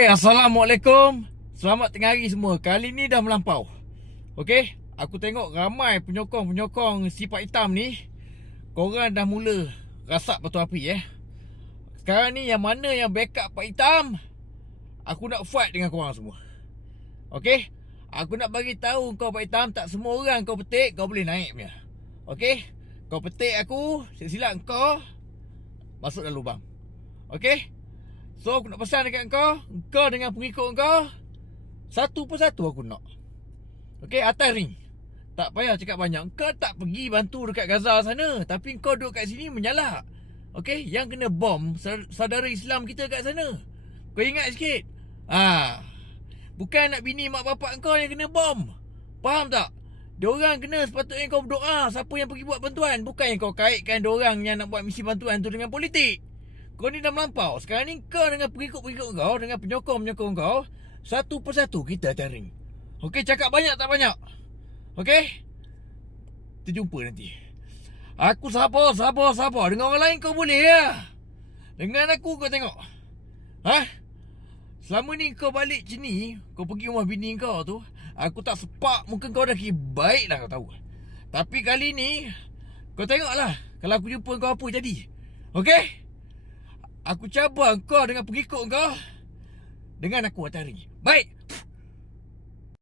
Assalamualaikum. Selamat tengah hari semua. Kali ni dah melampau. Okey, aku tengok ramai penyokong-penyokong si Pak Hitam ni. Korang dah mula rasap batu api Sekarang ni yang mana yang backup Pak Hitam? Aku nak fight dengan korang semua. Okey? Aku nak bagi tahu kau Pak Hitam, tak semua orang kau petik kau boleh naik punya. Okey? Kau petik aku, silap kau masuk dalam lubang. Okey? So aku nak pesan dekat kau dengan pengikut kau, satu persatu aku nak. Okey, atas ring. Tak payah cakap banyak. Kau tak pergi bantu dekat Gaza sana, tapi kau duduk kat sini menyalak. Okey, yang kena bom saudara Islam kita kat sana. Kau ingat sikit. Bukan nak bini mak bapak kau yang kena bom. Faham tak? Diorang kena, sepatutnya kau berdoa siapa yang pergi buat bantuan. Bukan yang kau kaitkan diorang yang nak buat misi bantuan tu dengan politik. Kau ni dah melampau. Sekarang ni kau dengan pengikut-pengikut kau, dengan penyokong-penyokong kau, satu persatu kita akan ring. Okey, cakap banyak tak banyak. Okey? Kita jumpa nanti. Aku sabar. Dengan orang lain kau boleh ya. Dengan aku kau tengok. Selama ni kau balik sini, kau pergi rumah bini kau tu, aku tak sepak muka kau dah kira baik lah kau tahu. Tapi kali ni, kau tengoklah kalau aku jumpa kau apa jadi. Okey? Aku cabar kau dengan pengikut kau, dengan aku atas ring. Baik.